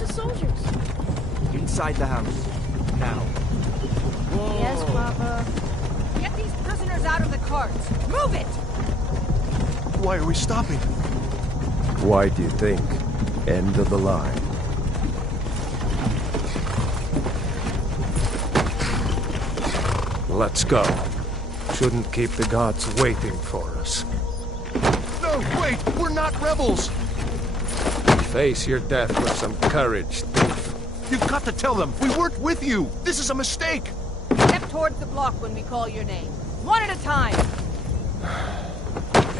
the soldiers? Inside the house. Now. Whoa. Yes, Papa. Get these prisoners out of the carts. Move it! Why are we stopping? Why do you think? End of the line. Let's go. Shouldn't keep the gods waiting for us. No, wait! We're not rebels! Face your death with some courage, thief. You've got to tell them! We weren't with you! This is a mistake! Step towards the block when we call your name. One at a time!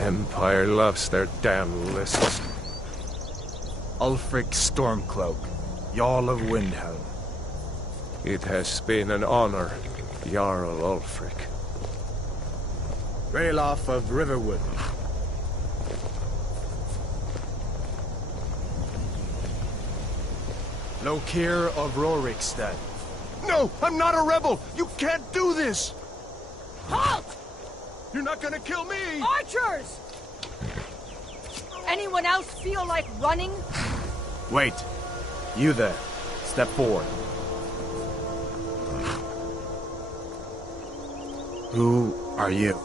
Empire loves their damn lists. Ulfric Stormcloak, Jarl of Windhelm. It has been an honor, Jarl Ulfric. Ralof of Riverwood. Lokir of Rorikstead. No! I'm not a rebel! You can't do this! Halt! You're not gonna kill me! Archers! Anyone else feel like running? Wait. You there. Step forward. Who are you?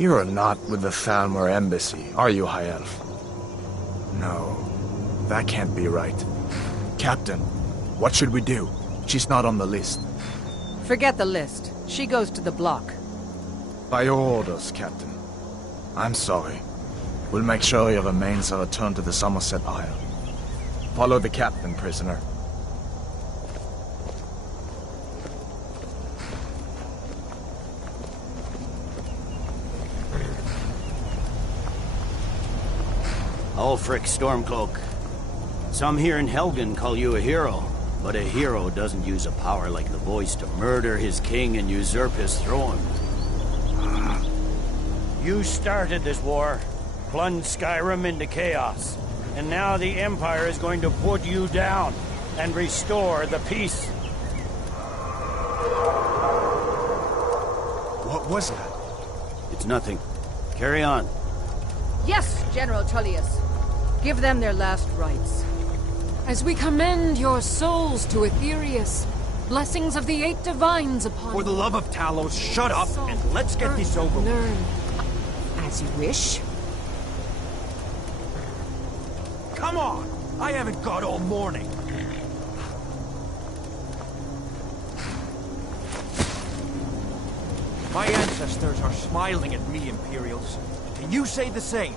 You are not with the Thalmor embassy, are you, High Elf? No, that can't be right. Captain, what should we do? She's not on the list. Forget the list. She goes to the block. By your orders, Captain. I'm sorry. We'll make sure your remains are returned to the Somerset Isle. Follow the captain, prisoner. Ulfric Stormcloak. Some here in Helgen call you a hero, but a hero doesn't use a power like the voice to murder his king and usurp his throne. You started this war, plunged Skyrim into chaos, and now the Empire is going to put you down and restore the peace. What was that? It's nothing. Carry on. Yes, General Tullius. Give them their last rites. As we commend your souls to Aetherius, blessings of the 8 divines upon For the love of Talos, shut up and let's get this over with. Learn. As you wish. Come on! I haven't got all morning. My ancestors are smiling at me, Imperials. Can you say the same?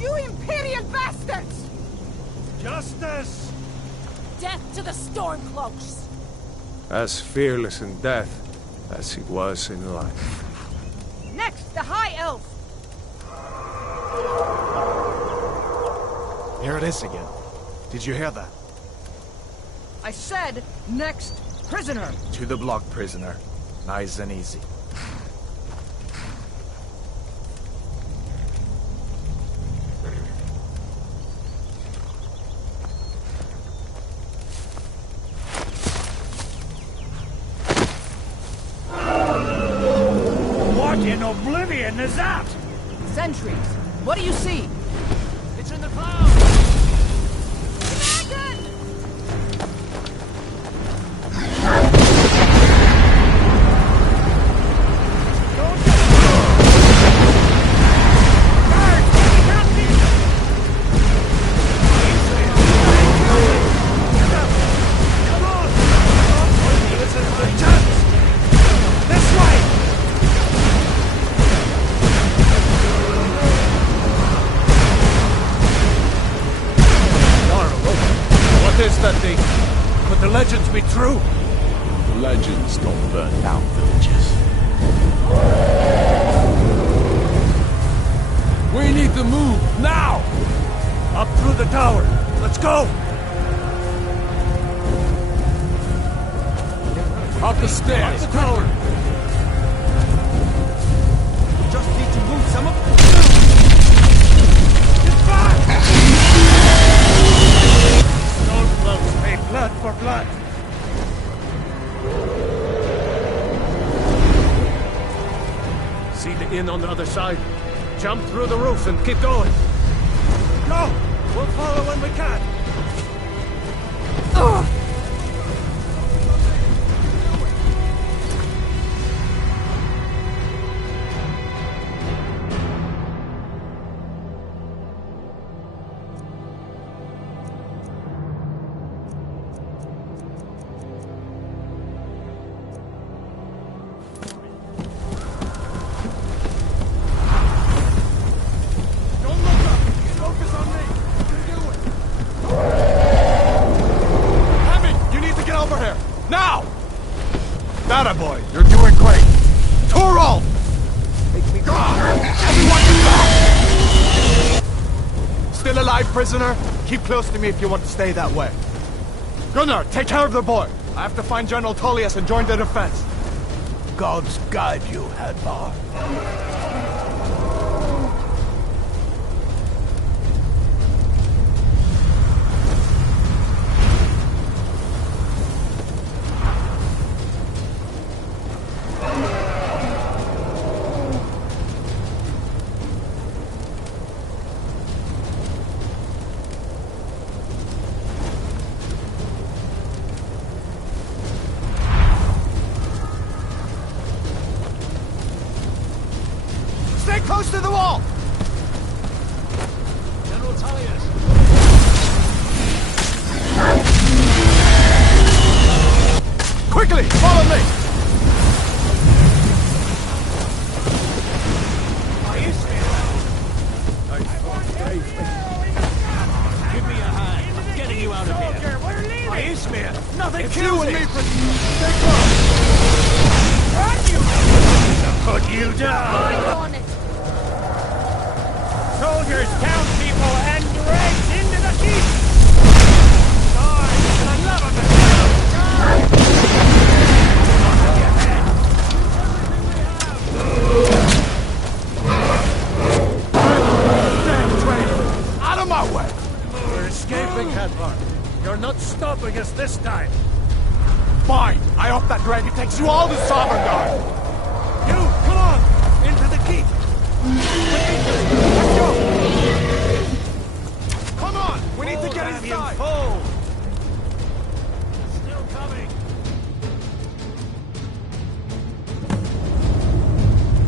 You Imperial bastards! Justice! Death to the Stormcloaks! As fearless in death as he was in life. Next, the High Elf! Here it is again. Did you hear that? I said, next, prisoner! To the block, prisoner. Nice and easy. What in oblivion is that? Sentries, what do you see? It's in the clouds! Could the legends be true? Legends don't burn down villages. We need to move, now! Up through the tower. Let's go! Up the stairs. Up the tower. Just need to move some of... Stormcloaks pay blood for blood. See the inn on the other side? Jump through the roof and keep going. Go! We'll follow when we can. Boy, you're doing great. Torald! Make me go! Everyone get back! Still alive, prisoner? Keep close to me if you want to stay that way. Gunnar, take care of the boy. I have to find General Tullius and join the defense. Gods guide you, Hadvar. Close to the wall! General Tullius! Quickly, follow me! Give me a hand. I'm getting you out of here. We're leaving! Aismir! Nothing It's kills you and it! me, prisoner. Stay close! Put you down! On it! Soldiers, townspeople, and race into the keep! Die for the love of the Out of my way! We're escaping, Hadvar. You're not stopping us this time. Fine! I hope that dragon takes you all to Sovngarde! You, come on! Into the keep! Let's go! Come on! We need to get inside! Fold! Still coming!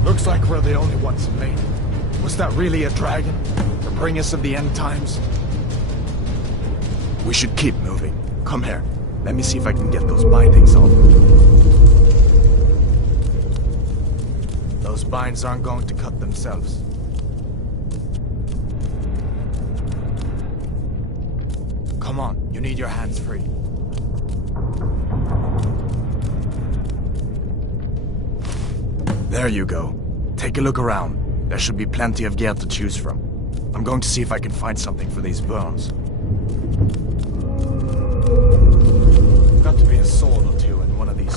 Looks like we're the only ones who made it. Was that really a dragon? To bring us of the end times? We should keep moving. Come here. Let me see if I can get those bindings off. Those binds aren't going to cut themselves. Come on, you need your hands free. There you go. Take a look around. There should be plenty of gear to choose from. I'm going to see if I can find something for these burns. Got to be a sword or two in one of these.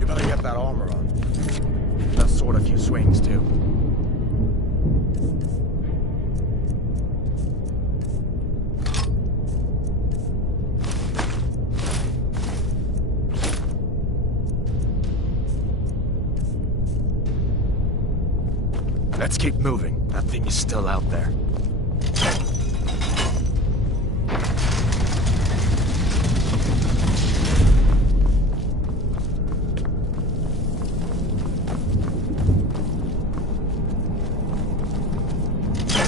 You better get that armor on. That sword a few swings too. Let's keep moving. That thing is still out there.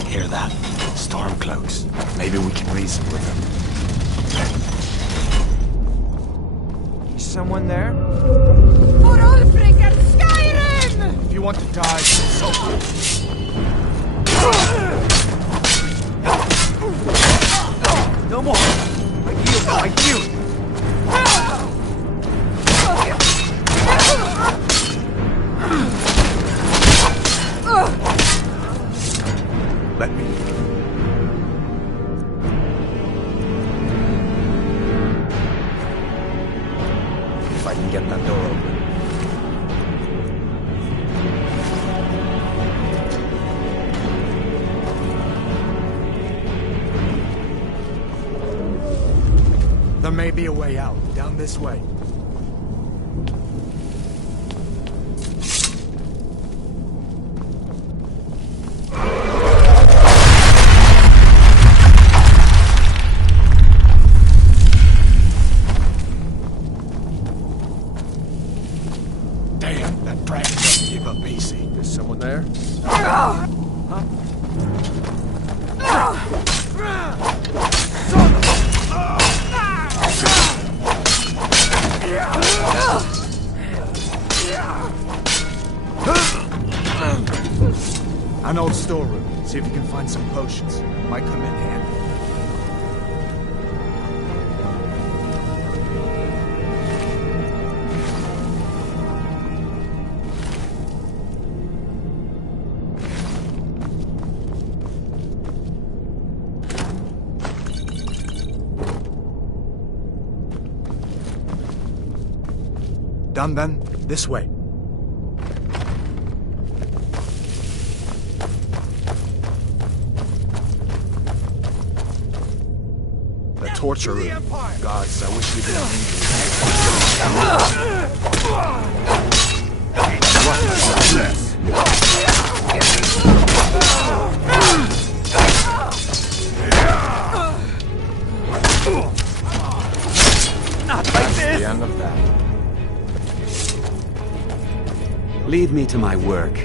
Hear that? Stormcloaks. Maybe we can reason with them. Is someone there? For Ulfric and Skyrim! If you want to die, so No more! I yield! I yield! Let me. If I can get that door open. There may be a way out. Down this way. Damn, that dragon doesn't give up easy. Is someone there? An old storeroom. See if you can find some potions. Might come in handy. Done then? This way. The torture room. Gods, I wish we didn't need end of that. Leave me to my work,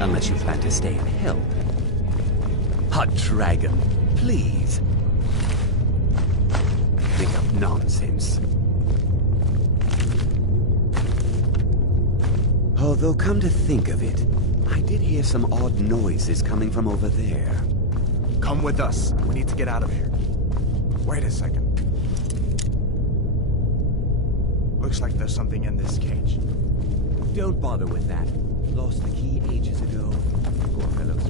unless you plan to stay and help. Hot dragon, please. Make up nonsense. Although, come to think of it, I did hear some odd noises coming from over there. Come with us. We need to get out of here. Wait a second. Looks like there's something in this cage. Don't bother with that. Lost the key ages ago. Poor fellow's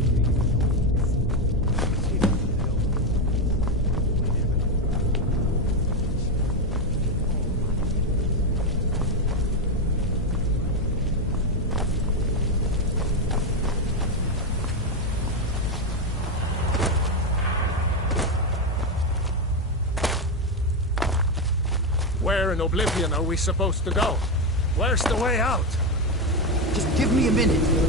Where in Oblivion are we supposed to go? Where's the way out? Just give me a minute.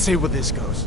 Let's see where this goes.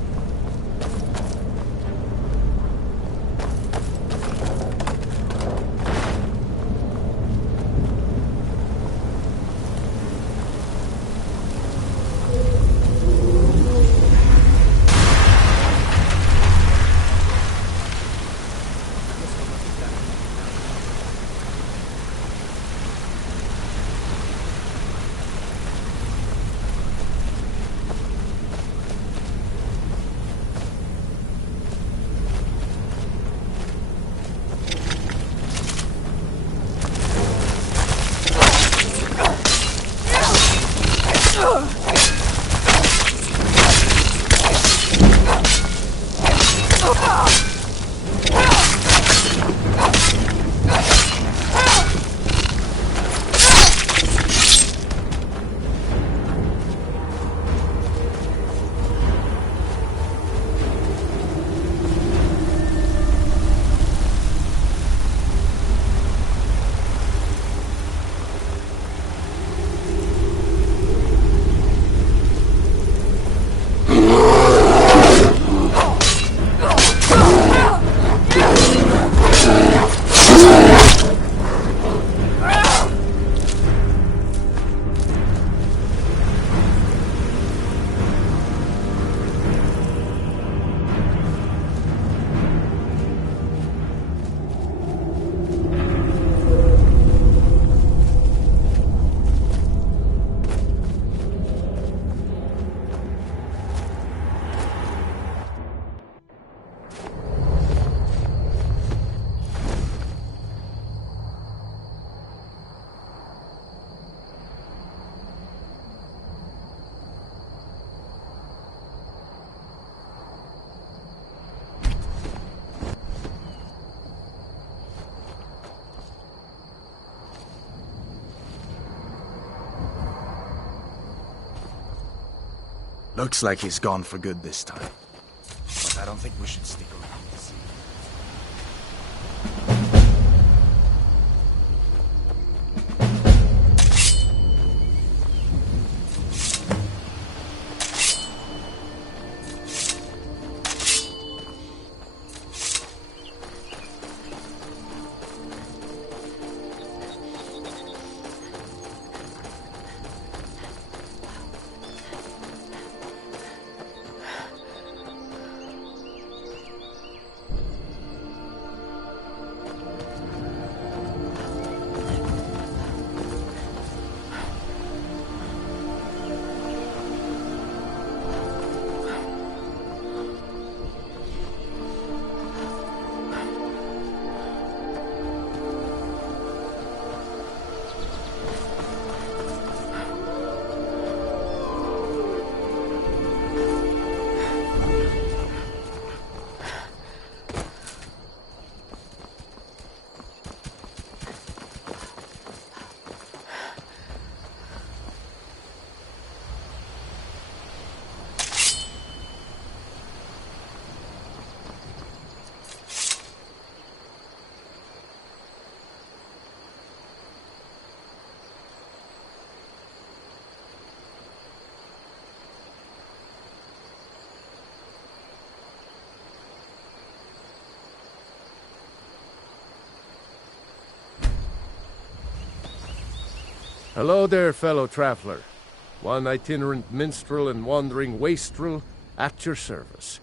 Looks like he's gone for good this time. But I don't think we should stick around to see. Hello there, fellow traveler. One itinerant minstrel and wandering wastrel at your service.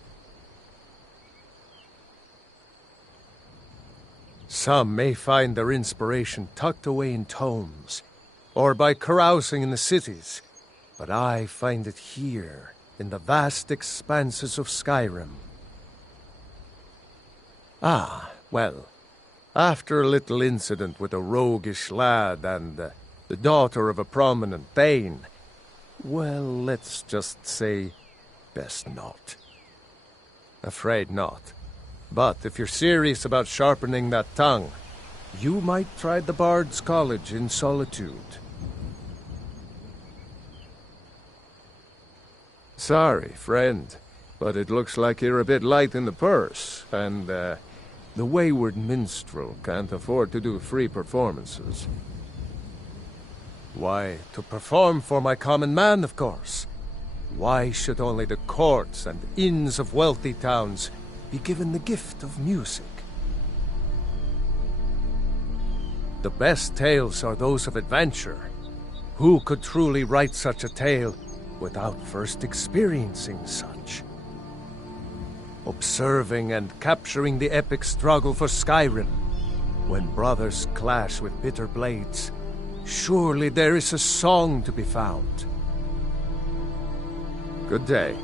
Some may find their inspiration tucked away in tomes, or by carousing in the cities, but I find it here, in the vast expanses of Skyrim. Ah, well, after a little incident with a roguish lad and the daughter of a prominent thane, well, let's just say, best not. Afraid not. But if you're serious about sharpening that tongue, you might try the Bard's College in Solitude. Sorry, friend, but it looks like you're a bit light in the purse, and the wayward minstrel can't afford to do free performances. Why, to perform for my common man, of course. Why should only the courts and inns of wealthy towns be given the gift of music? The best tales are those of adventure. Who could truly write such a tale without first experiencing such? Observing and capturing the epic struggle for Skyrim, when brothers clash with bitter blades, surely there is a song to be found. Good day.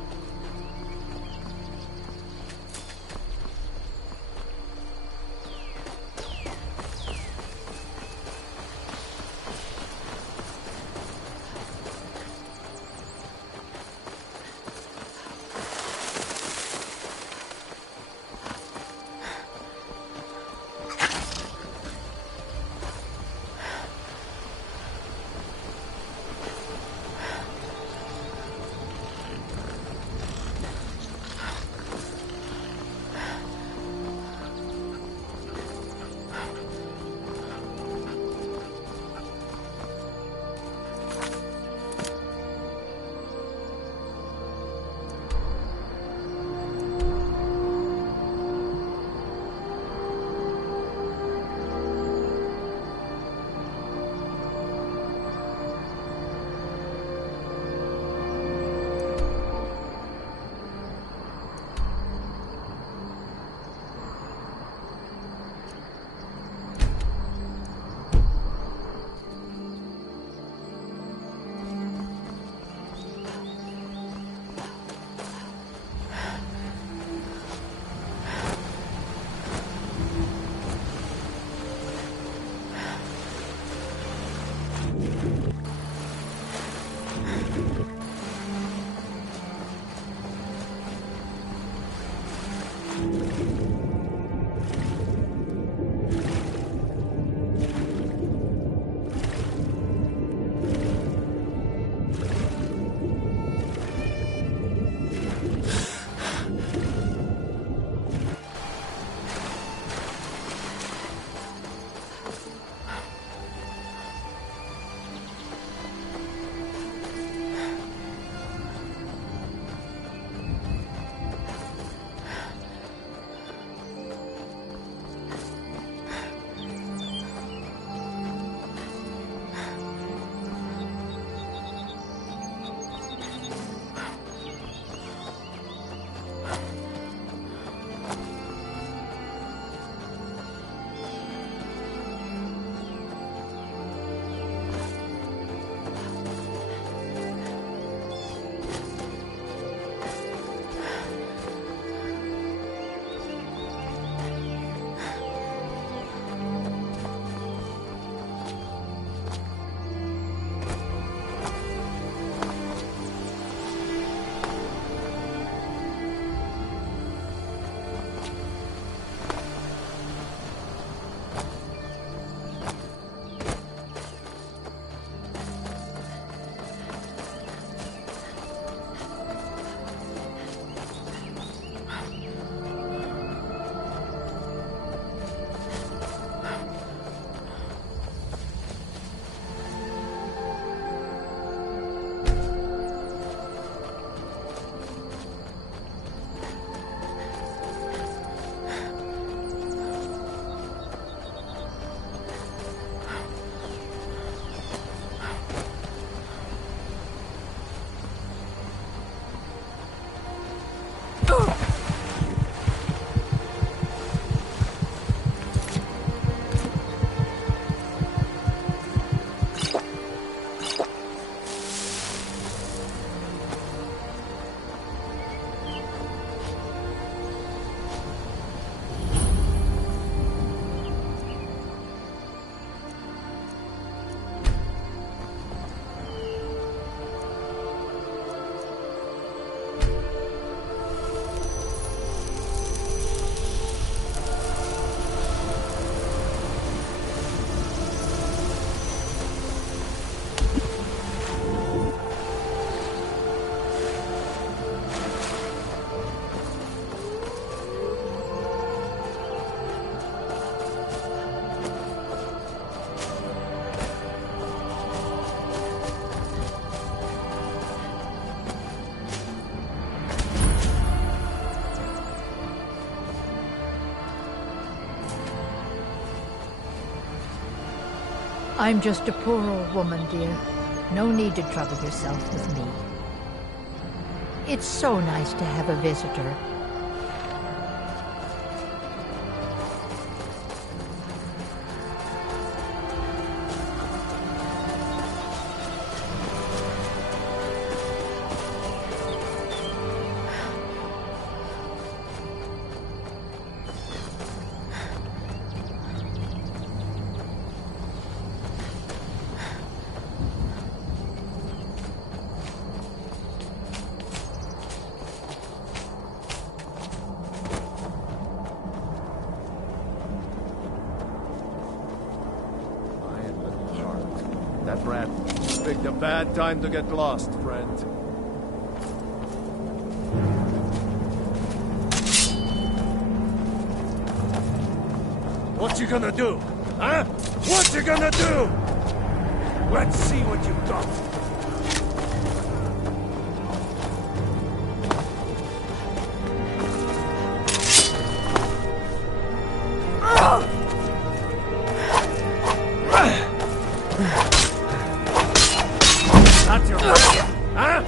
I'm just a poor old woman, dear. No need to trouble yourself with me. It's so nice to have a visitor. That rat picked a bad time to get lost, friend. What you gonna do? Huh? What you gonna do? Let's see what you got. That's your friend, huh?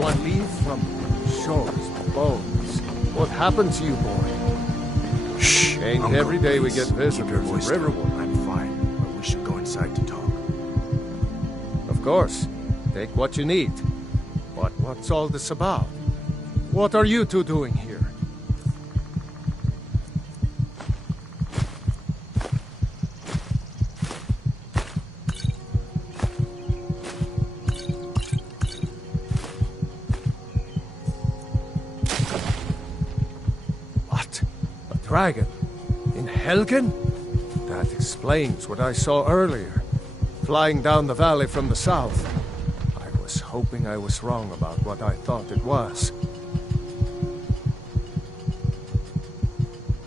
On leave from shores, boats. What happened to you, boy? Shh! Ain't Uncle, every day we please. get visitors Keep your in voice down. Riverwood. I'm fine, but we should go inside to talk. Of course. Take what you need. But what's all this about? What are you two doing here? Dragon? In Helgen? That explains what I saw earlier, flying down the valley from the south. I was hoping I was wrong about what I thought it was.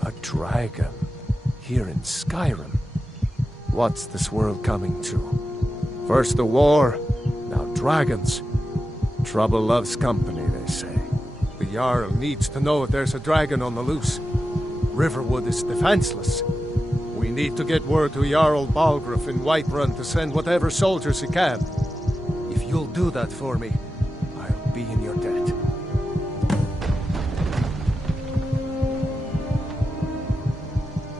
A dragon? Here in Skyrim? What's this world coming to? First the war, now dragons. Trouble loves company, they say. The Jarl needs to know if there's a dragon on the loose. Riverwood is defenseless. We need to get word to Jarl Balgruuf in Whiterun to send whatever soldiers he can. If you'll do that for me, I'll be in your debt.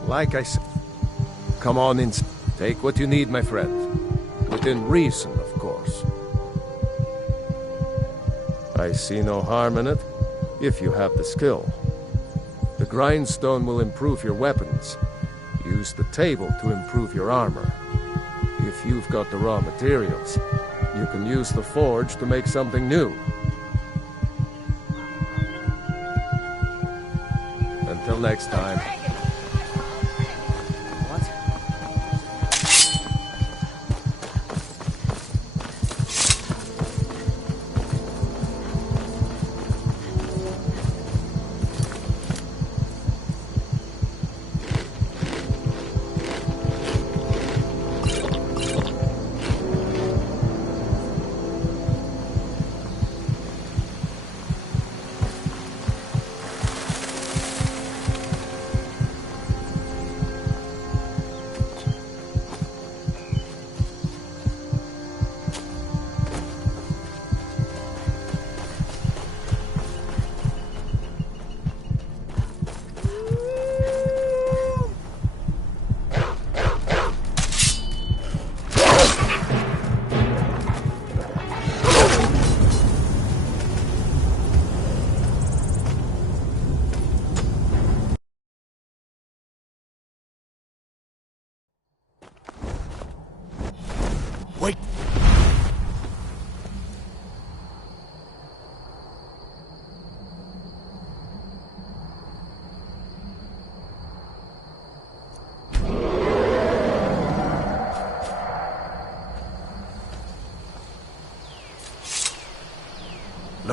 Like I said, come on in. Take what you need, my friend. Within reason, of course. I see no harm in it, if you have the skill. The grindstone will improve your weapons. Use the table to improve your armor. If you've got the raw materials, you can use the forge to make something new. Until next time.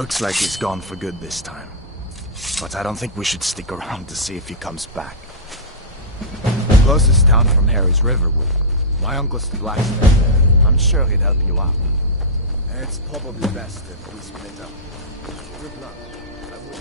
Looks like he's gone for good this time. But I don't think we should stick around to see if he comes back. The closest town from here is Riverwood. My uncle's the blacksmith there. I'm sure he'd help you out. It's probably best if we split up. Good luck. I wish.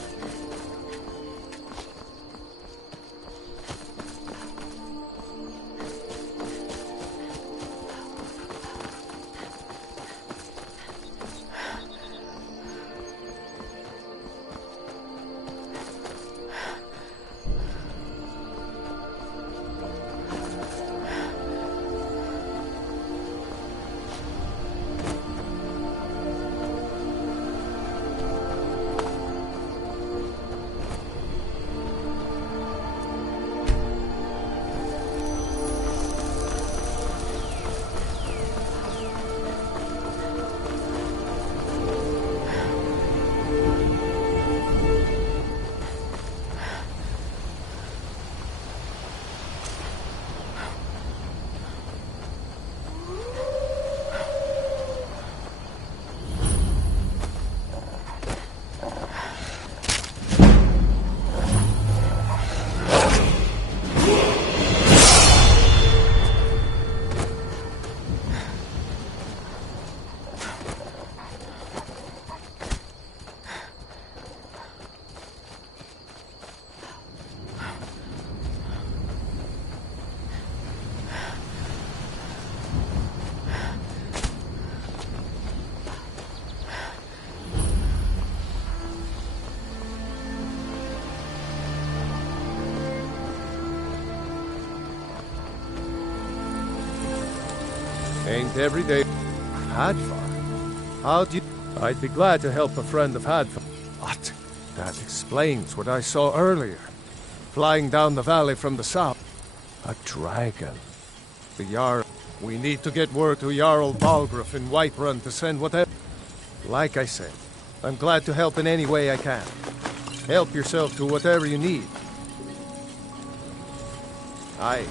Ain't every day. Hadvar? How'd you... I'd be glad to help a friend of Hadvar. What? That explains what I saw earlier. Flying down the valley from the south. A dragon. The Jarl... We need to get word to Jarl Balgruuf in Whiterun to send whatever... Like I said, I'm glad to help in any way I can. Help yourself to whatever you need. Aye.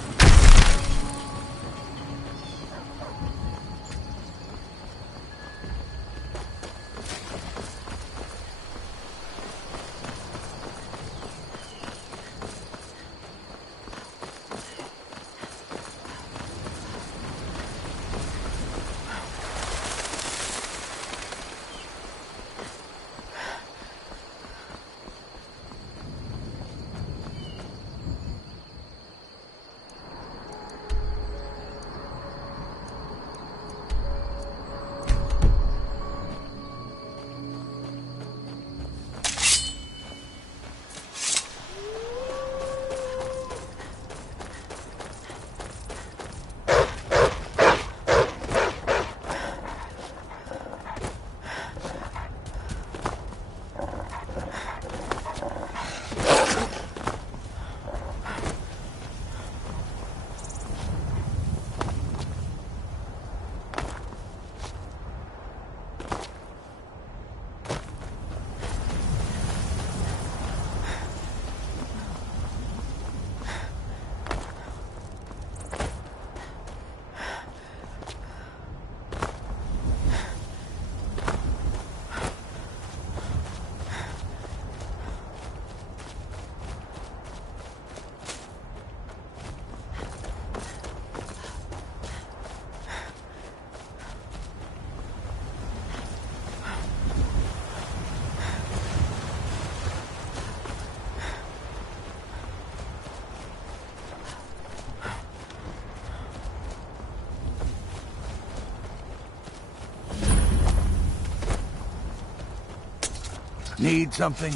Need something?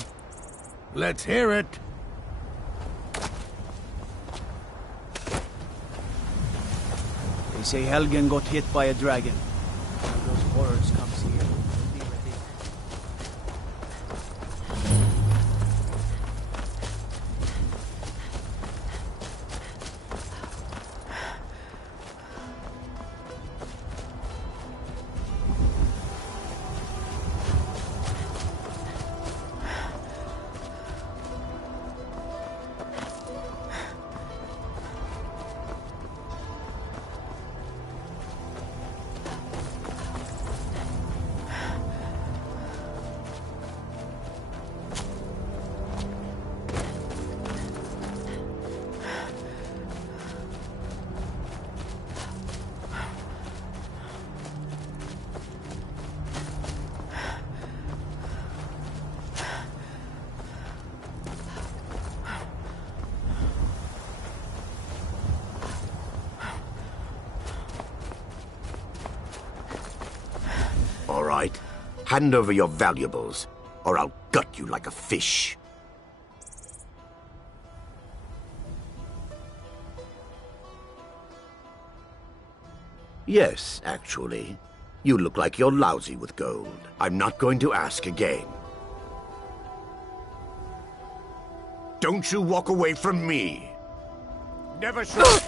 Let's hear it. They say Helgen got hit by a dragon. One of those horrors comes here. We'll be ready. Hand over your valuables, or I'll gut you like a fish. Yes, actually. You look like you're lousy with gold. I'm not going to ask again. Don't you walk away from me! Never should.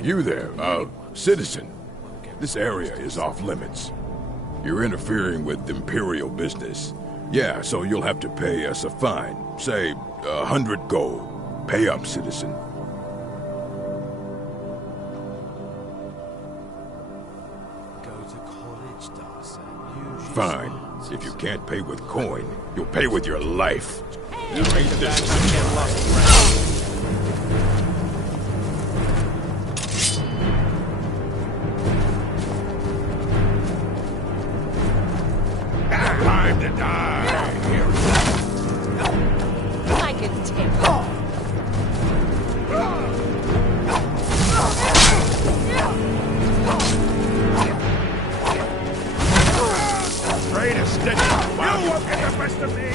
You there, citizen. This area is off limits. You're interfering with Imperial business. Yeah, so you'll have to pay us a fine. Say, 100 gold. Pay up, citizen. Fine. If you can't pay with coin, you'll pay with your life. There ain't this. Time to die. I can take it. Afraid of sticking. You won't get the best of me.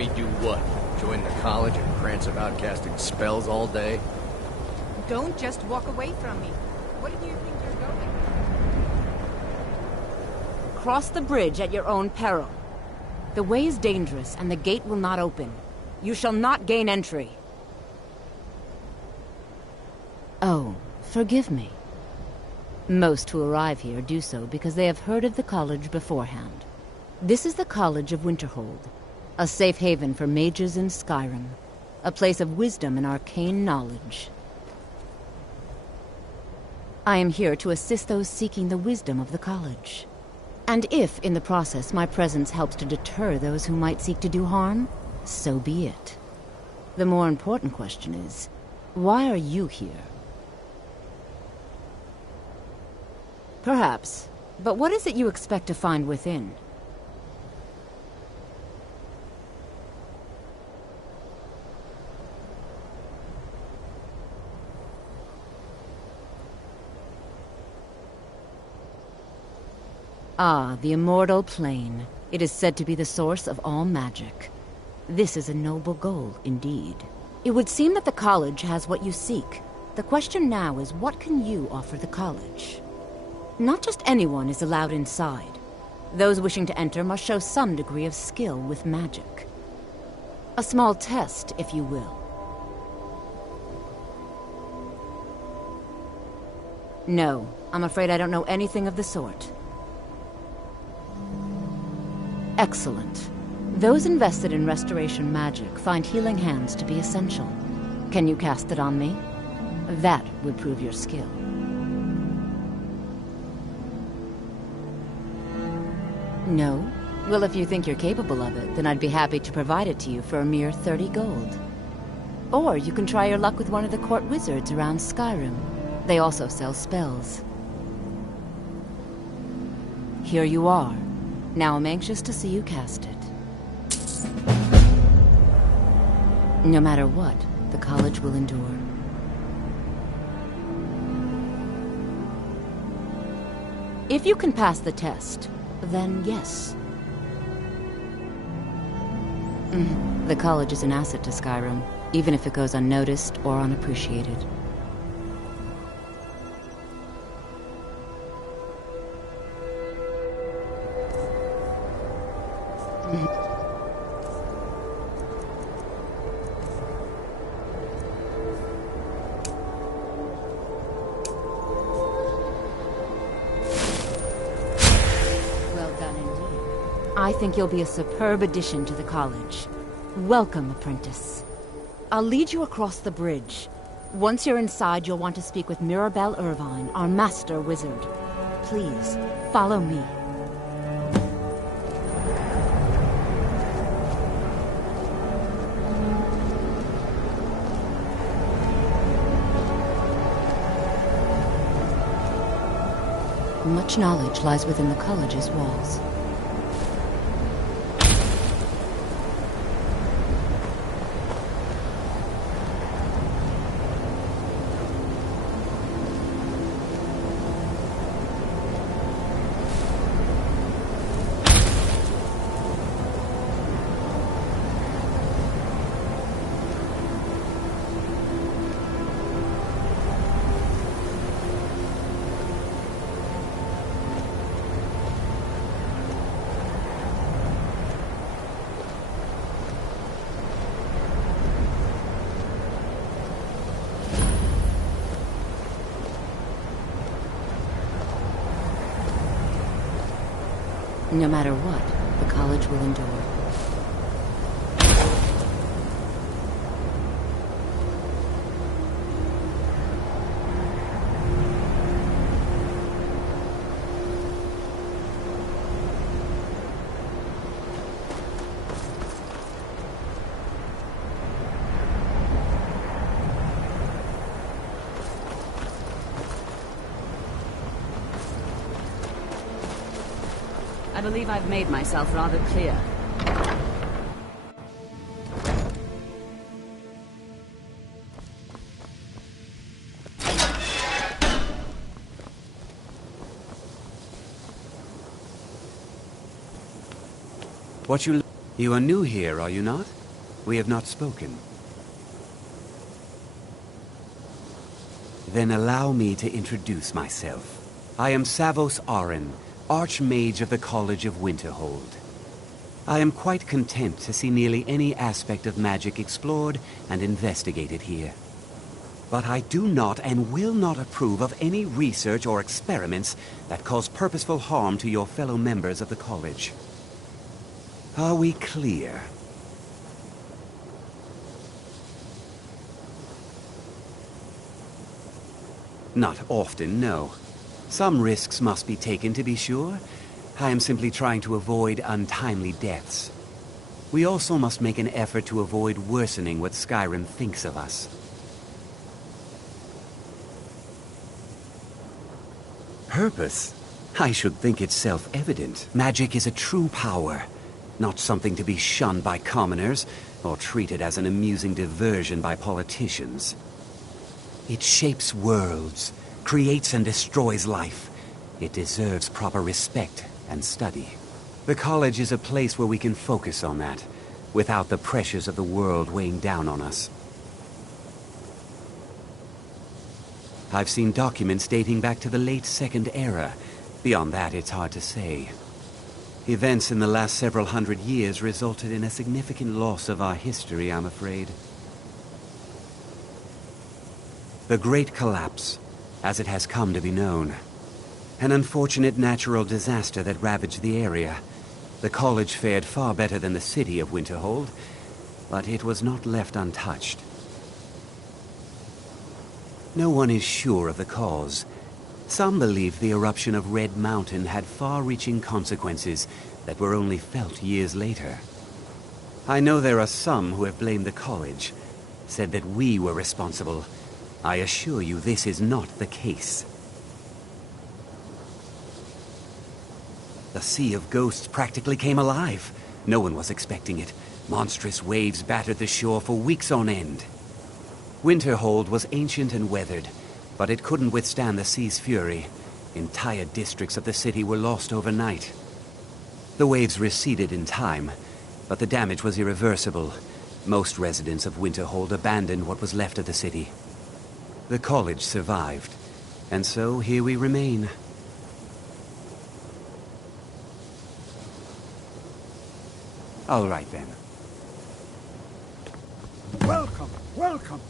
Me do what? Join the college and prance about casting spells all day? Don't just walk away from me. What do you think you're going? Cross the bridge at your own peril. The way is dangerous, and the gate will not open. You shall not gain entry. Oh, forgive me. Most who arrive here do so because they have heard of the college beforehand. This is the College of Winterhold, a safe haven for mages in Skyrim, a place of wisdom and arcane knowledge. I am here to assist those seeking the wisdom of the college. And if, in the process, my presence helps to deter those who might seek to do harm, so be it. The more important question is, why are you here? Perhaps, but what is it you expect to find within? Ah, the immortal plane. It is said to be the source of all magic. This is a noble goal, indeed. It would seem that the college has what you seek. The question now is, what can you offer the college? Not just anyone is allowed inside. Those wishing to enter must show some degree of skill with magic. A small test, if you will. No, I'm afraid I don't know anything of the sort. Excellent. Those invested in restoration magic find healing hands to be essential. Can you cast it on me? That would prove your skill. No? Well, if you think you're capable of it, then I'd be happy to provide it to you for a mere 30 gold. Or you can try your luck with one of the court wizards around Skyrim. They also sell spells. Here you are. Now I'm anxious to see you cast it. No matter what, the college will endure. If you can pass the test, then yes. The college is an asset to Skyrim, even if it goes unnoticed or unappreciated. I think you'll be a superb addition to the college. Welcome, apprentice. I'll lead you across the bridge. Once you're inside, you'll want to speak with Mirabelle Irvine, our master wizard. Please, follow me. Much knowledge lies within the college's walls. No matter what, the college will endure. I believe I've made myself rather clear. What you... You are new here, are you not? We have not spoken. Then allow me to introduce myself. I am Savos Arin, Archmage of the College of Winterhold. I am quite content to see nearly any aspect of magic explored and investigated here. But I do not and will not approve of any research or experiments that cause purposeful harm to your fellow members of the college. Are we clear? Not often, no. Some risks must be taken, to be sure. I am simply trying to avoid untimely deaths. We also must make an effort to avoid worsening what Skyrim thinks of us. Purpose? I should think it's self-evident. Magic is a true power, not something to be shunned by commoners or treated as an amusing diversion by politicians. It shapes worlds, creates and destroys life. It deserves proper respect and study. The college is a place where we can focus on that, without the pressures of the world weighing down on us. I've seen documents dating back to the late Second Era. Beyond that, it's hard to say. Events in the last several hundred years resulted in a significant loss of our history, I'm afraid. The Great Collapse, as it has come to be known. An unfortunate natural disaster that ravaged the area. The college fared far better than the city of Winterhold, but it was not left untouched. No one is sure of the cause. Some believe the eruption of Red Mountain had far-reaching consequences that were only felt years later. I know there are some who have blamed the college, said that we were responsible. I assure you this is not the case. The Sea of Ghosts practically came alive. No one was expecting it. Monstrous waves battered the shore for weeks on end. Winterhold was ancient and weathered, but it couldn't withstand the sea's fury. Entire districts of the city were lost overnight. The waves receded in time, but the damage was irreversible. Most residents of Winterhold abandoned what was left of the city. The college survived, and so here we remain. All right, then. Welcome, welcome.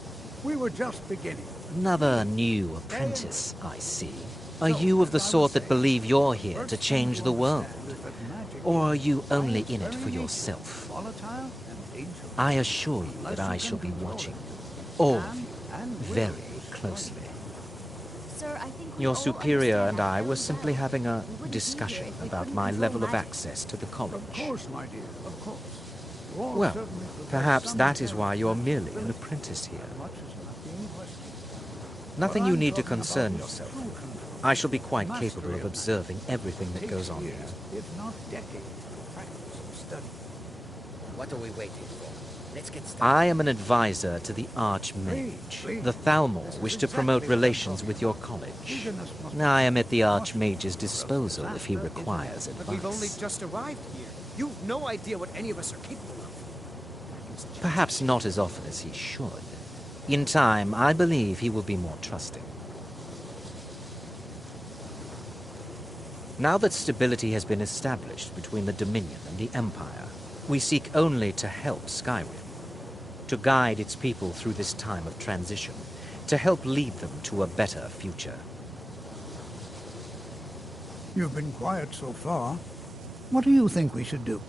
We were just beginning. Another new apprentice, I see. Are you of the sort that believe you're here to change the world? Or are you only in it for yourself? I assure you that I shall be watching all of you very closely. Your superior and I were simply having a discussion about my level of access to the college. Of course, my dear, of course. Well, perhaps that is why you're merely an apprentice here. Nothing you need to concern yourself with. I shall be quite capable of observing everything that goes on here. If not decades of practice and study. What are we waiting for? Let's get started. I am an advisor to the Archmage. The Thalmor wish to promote relations with your college. I am at the Archmage's disposal if he requires advice. But we've only just arrived here. You've no idea what any of us are capable of. Perhaps not as often as he should. In time, I believe he will be more trusting. Now that stability has been established between the Dominion and the Empire, we seek only to help Skyrim, to guide its people through this time of transition, to help lead them to a better future. You've been quiet so far. What do you think we should do?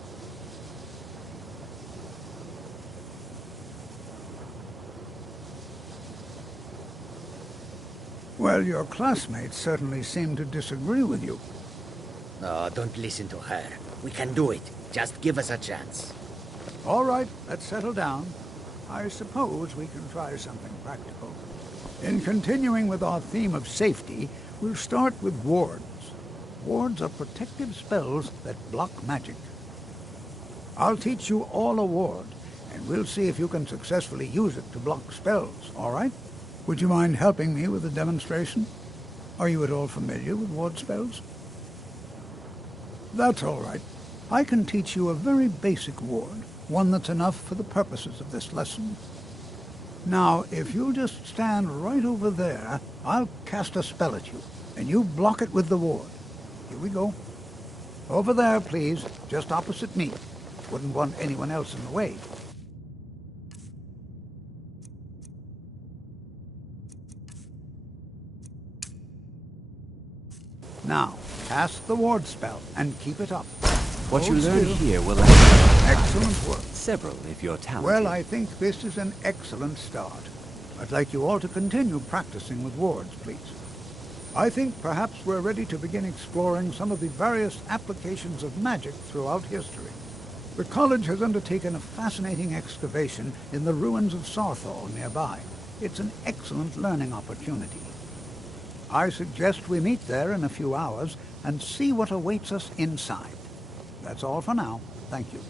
Well, your classmates certainly seem to disagree with you. No, don't listen to her. We can do it. Just give us a chance. All right, let's settle down. I suppose we can try something practical. In continuing with our theme of safety, we'll start with wards. Wards are protective spells that block magic. I'll teach you all a ward, and we'll see if you can successfully use it to block spells, all right? Would you mind helping me with the demonstration? Are you at all familiar with ward spells? That's all right. I can teach you a very basic ward, one that's enough for the purposes of this lesson. Now, if you'll just stand right over there, I'll cast a spell at you, and you block it with the ward. Here we go. Over there, please, just opposite me. Wouldn't want anyone else in the way. Now, cast the ward spell and keep it up. What you Hold learn still. here will last Excellent work. several if you're talented. Well, I think this is an excellent start. I'd like you all to continue practicing with wards, please. I think perhaps we're ready to begin exploring some of the various applications of magic throughout history. The college has undertaken a fascinating excavation in the ruins of Sarthal nearby. It's an excellent learning opportunity. I suggest we meet there in a few hours and see what awaits us inside. That's all for now. Thank you.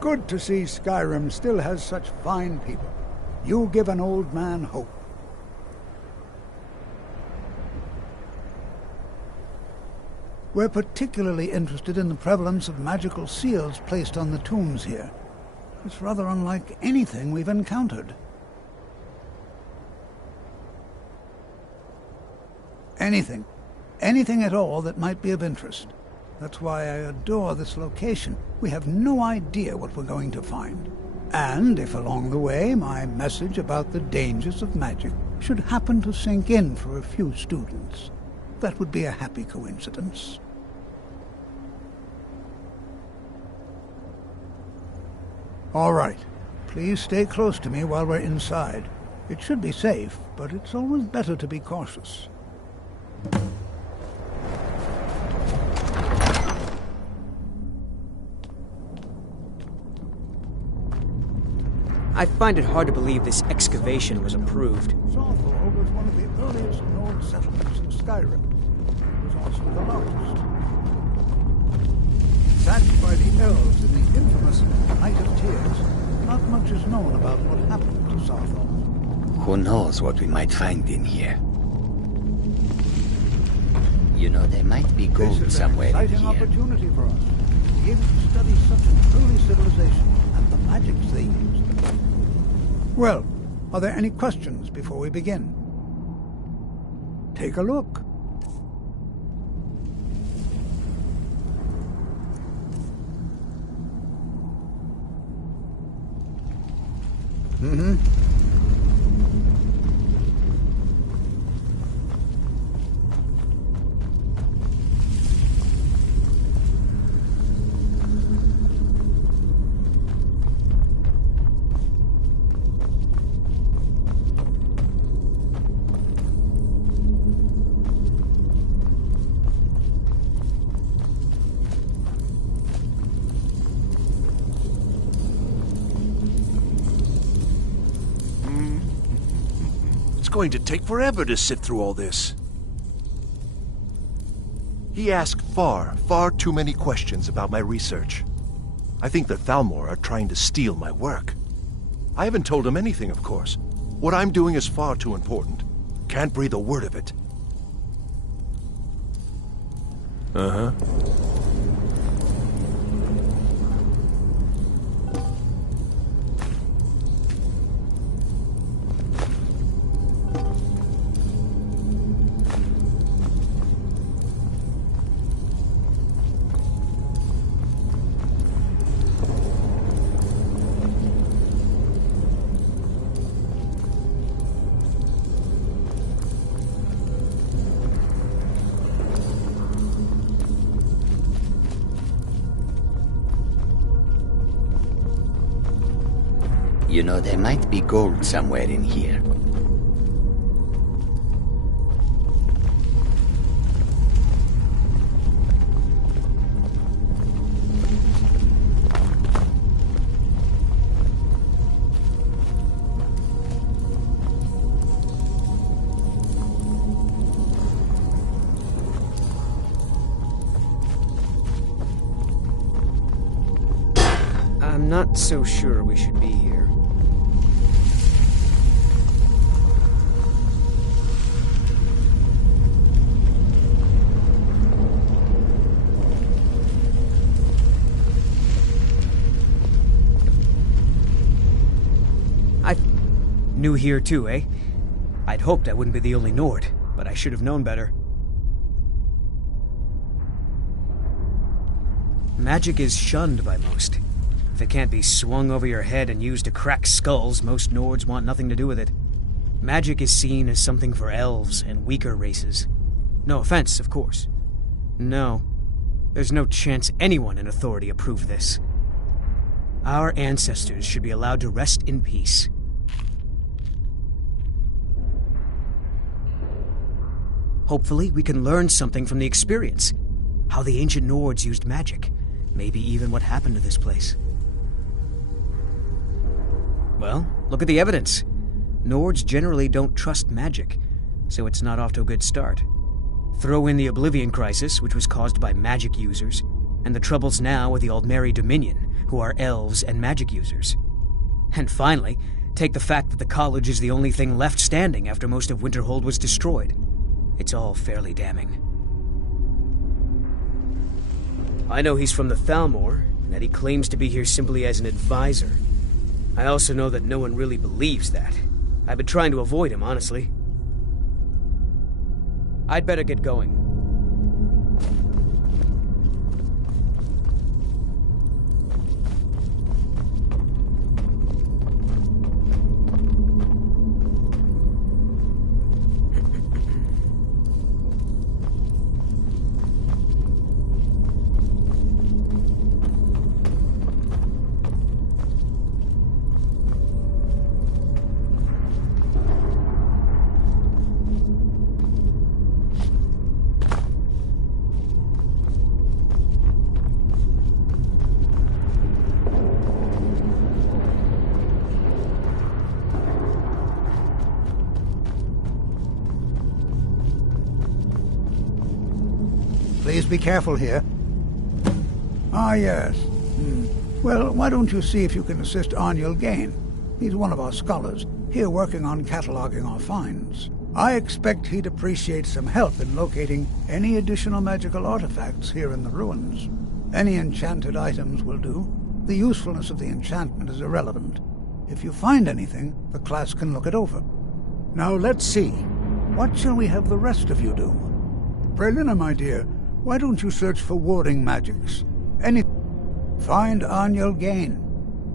Good to see Skyrim still has such fine people. You give an old man hope. We're particularly interested in the prevalence of magical seals placed on the tombs here. It's rather unlike anything we've encountered. Anything. Anything at all that might be of interest. That's why I adore this location. We have no idea what we're going to find. And if along the way my message about the dangers of magic should happen to sink in for a few students, that would be a happy coincidence. All right. Please stay close to me while we're inside. It should be safe, but it's always better to be cautious. I find it hard to believe this excavation was approved. Sarthal was one of the earliest known settlements in Skyrim. It was also the largest. Sacked by the elves in the infamous Night of Tears, not much is known about what happened to Sarthal. Who knows what we might find in here? You know, there might be gold somewhere in This is an exciting here. opportunity for us to be able to study such an early civilization and the magics they used. Well, are there any questions before we begin? Take a look. It's going to take forever to sit through all this. He asked far too many questions about my research. I think the Thalmor are trying to steal my work. I haven't told them anything, of course. What I'm doing is far too important. Can't breathe a word of it. Uh-huh. You know, there might be gold somewhere in here. I'm not so sure we should be here. New here too, eh? I'd hoped I wouldn't be the only Nord, but I should have known better. Magic is shunned by most. If it can't be swung over your head and used to crack skulls, most Nords want nothing to do with it. Magic is seen as something for elves and weaker races. No offense, of course. No. There's no chance anyone in authority approved this. Our ancestors should be allowed to rest in peace. Hopefully, we can learn something from the experience. How the ancient Nords used magic. Maybe even what happened to this place. Well, look at the evidence. Nords generally don't trust magic, so it's not off to a good start. Throw in the Oblivion Crisis, which was caused by magic users, and the troubles now with the Aldmeri Dominion, who are elves and magic users. And finally, take the fact that the college is the only thing left standing after most of Winterhold was destroyed. It's all fairly damning. I know he's from the Thalmor, and that he claims to be here simply as an advisor. I also know that no one really believes that. I've been trying to avoid him, honestly. I'd better get going. Please be careful here. Ah, yes. Well, why don't you see if you can assist Arniel Gain? He's one of our scholars, here working on cataloging our finds. I expect he'd appreciate some help in locating any additional magical artifacts here in the ruins. Any enchanted items will do. The usefulness of the enchantment is irrelevant. If you find anything, the class can look it over. Now let's see. What shall we have the rest of you do? Prelina, my dear, why don't you search for warding magics? Find Arniel Gain.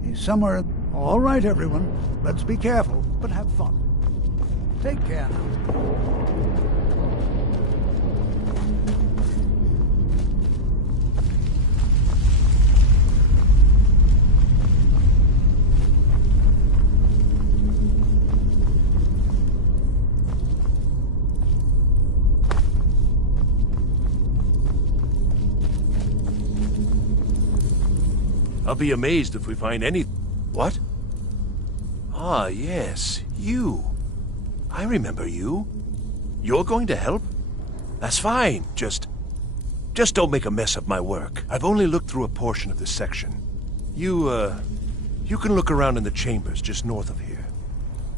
He's somewhere... All right, everyone. Let's be careful, but have fun. Take care now. I'll be amazed if we find any... What? Ah, yes, you. I remember you. You're going to help? That's fine. Just don't make a mess of my work. I've only looked through a portion of this section. You can look around in the chambers just north of here.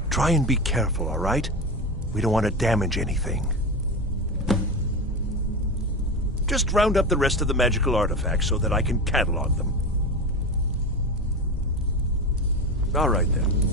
Try and be careful, all right? We don't want to damage anything. Just round up the rest of the magical artifacts so that I can catalog them. All right, then.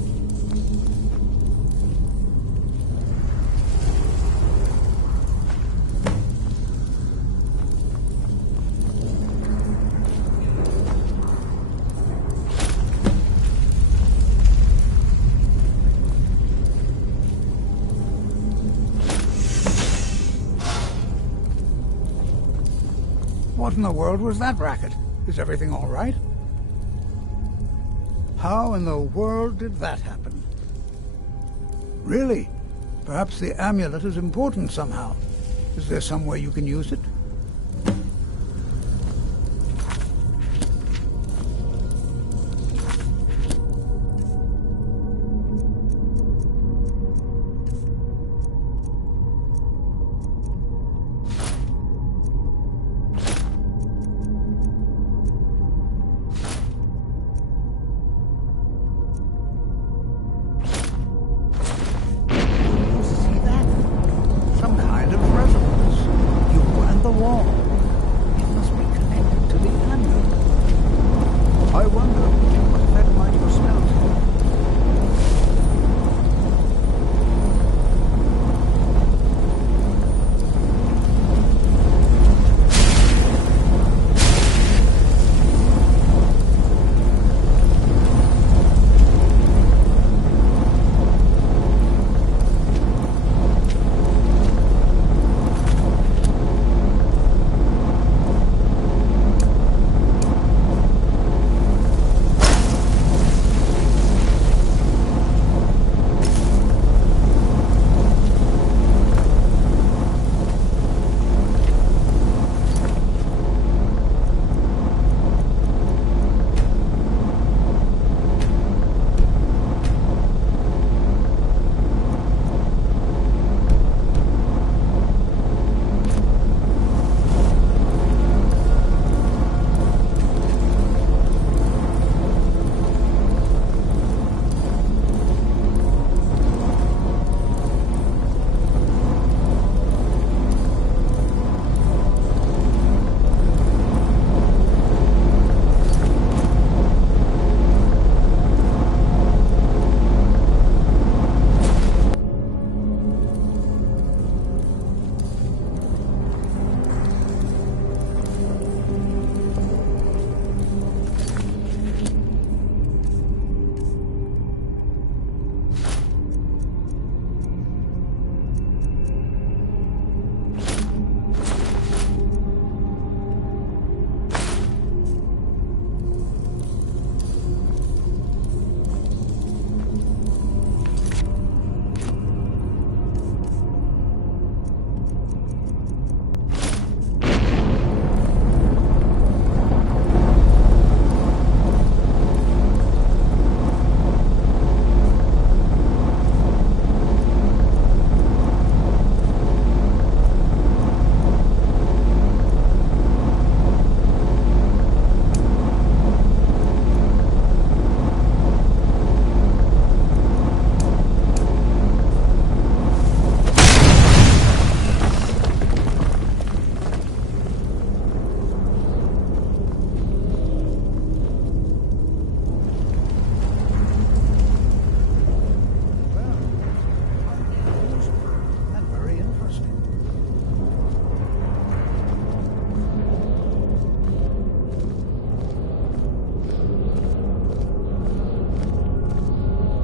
What in the world was that racket? Is everything all right? How in the world did that happen? Really? Perhaps the amulet is important somehow. Is there some way you can use it?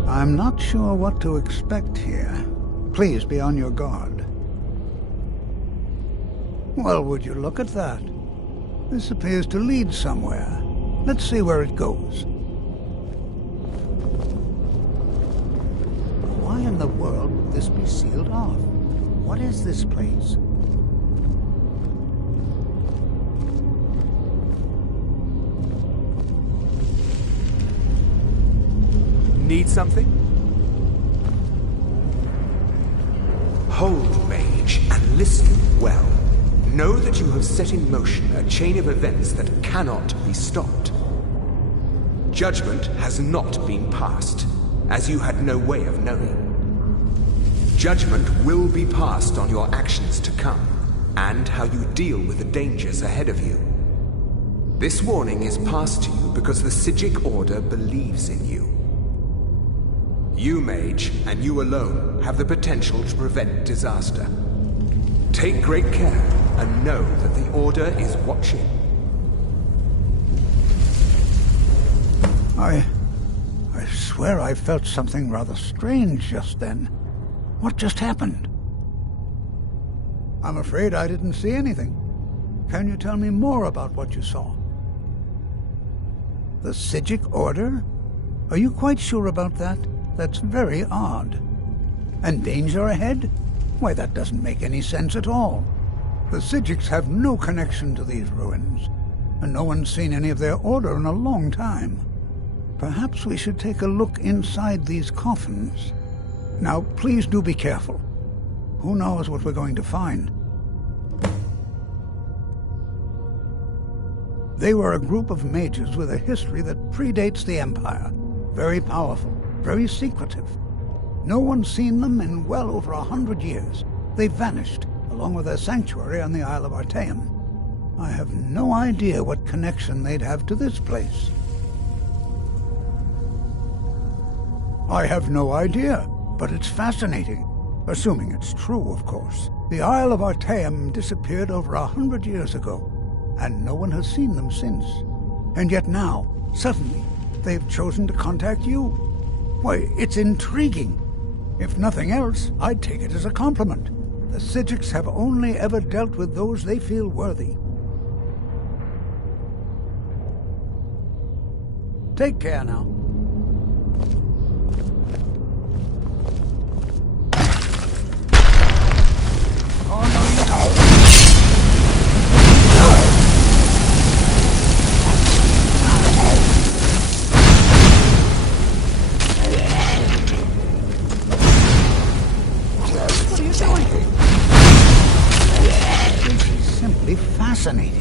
I'm not sure what to expect here. Please be on your guard. Well, would you look at that? This appears to lead somewhere. Let's see where it goes. Why in the world would this be sealed off? What is this place? Need something? Hold, mage, and listen well. Know that you have set in motion a chain of events that cannot be stopped. Judgment has not been passed, as you had no way of knowing. Judgment will be passed on your actions to come, and how you deal with the dangers ahead of you. This warning is passed to you because the Psijic Order believes in you. You, Mage, and you alone, have the potential to prevent disaster. Take great care, and know that the Order is watching. I swear I felt something rather strange just then. What just happened? I'm afraid I didn't see anything. Can you tell me more about what you saw? The Psijic Order? Are you quite sure about that? That's very odd. And danger ahead? Why, that doesn't make any sense at all. The Psijics have no connection to these ruins, and no one's seen any of their order in a long time. Perhaps we should take a look inside these coffins. Now, please do be careful. Who knows what we're going to find? They were a group of mages with a history that predates the Empire. Very powerful, very secretive. No one's seen them in well over 100 years. They vanished, along with their sanctuary on the Isle of Artaeum. I have no idea what connection they'd have to this place. I have no idea, but it's fascinating. Assuming it's true, of course. The Isle of Artaeum disappeared over 100 years ago, and no one has seen them since. And yet now, suddenly, they've chosen to contact you. Why, it's intriguing. If nothing else, I'd take it as a compliment. The Psijics have only ever dealt with those they feel worthy. Take care now. Fascinating.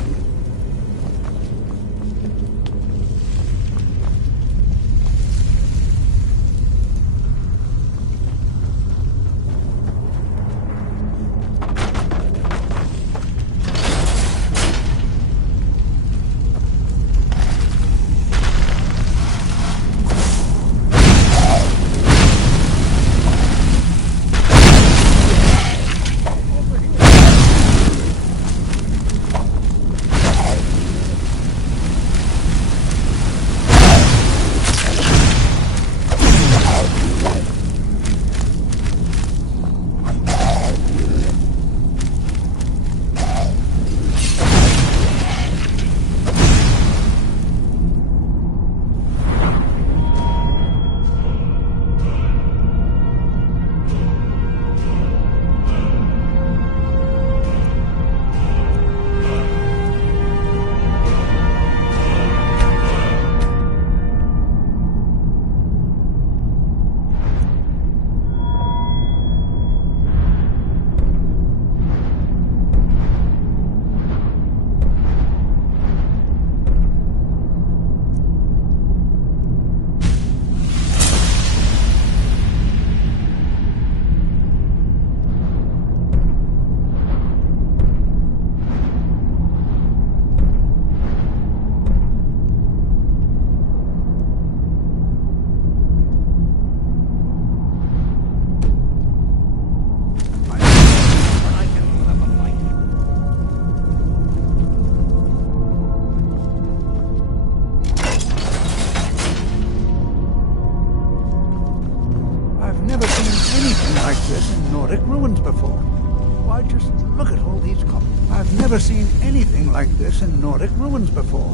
Never seen anything like this in Nordic ruins before.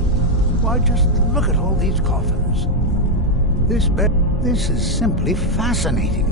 Why, just look at all these coffins. This is simply fascinating.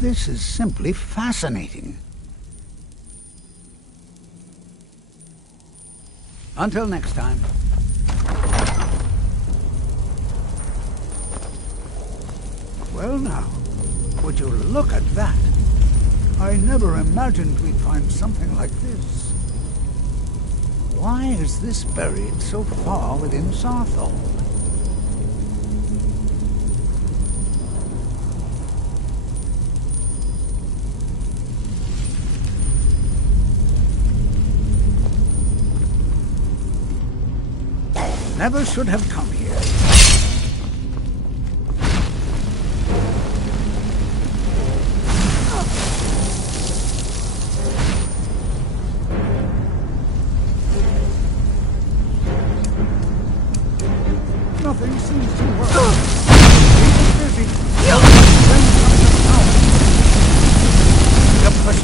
This is simply fascinating. Until next time. Well now, would you look at that? I never imagined we'd find something like this. Why is this buried so far within Sarthol? Never should have come here. Nothing seems to work. He's busy. Then comes the power. The push.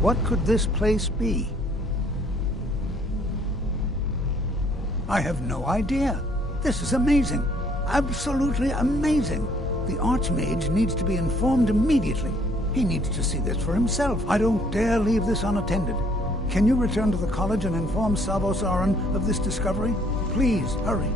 What could this place be? I have no idea. This is amazing. Absolutely amazing. The Archmage needs to be informed immediately. He needs to see this for himself. I don't dare leave this unattended. Can you return to the college and inform Savos Aran of this discovery? Please, hurry.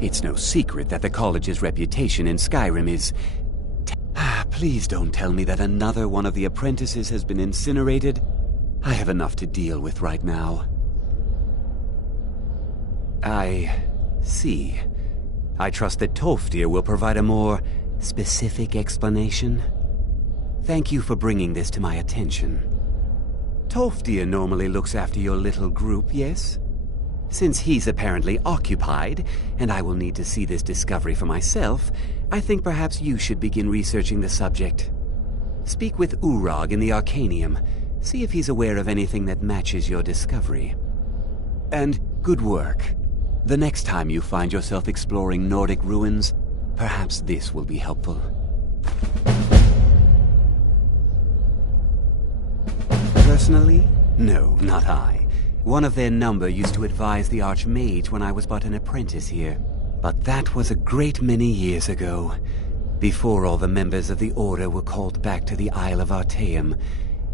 It's no secret that the college's reputation in Skyrim is... Please don't tell me that another one of the apprentices has been incinerated. I have enough to deal with right now. I see. I trust that Toftir will provide a more specific explanation. Thank you for bringing this to my attention. Toftir normally looks after your little group, yes? Since he's apparently occupied, and I will need to see this discovery for myself, I think perhaps you should begin researching the subject. Speak with Urag in the Arcanium. See if he's aware of anything that matches your discovery. And good work. The next time you find yourself exploring Nordic ruins, perhaps this will be helpful. Personally? No, not I. One of their number used to advise the Archmage when I was but an apprentice here. But that was a great many years ago, before all the members of the Order were called back to the Isle of Artaeum,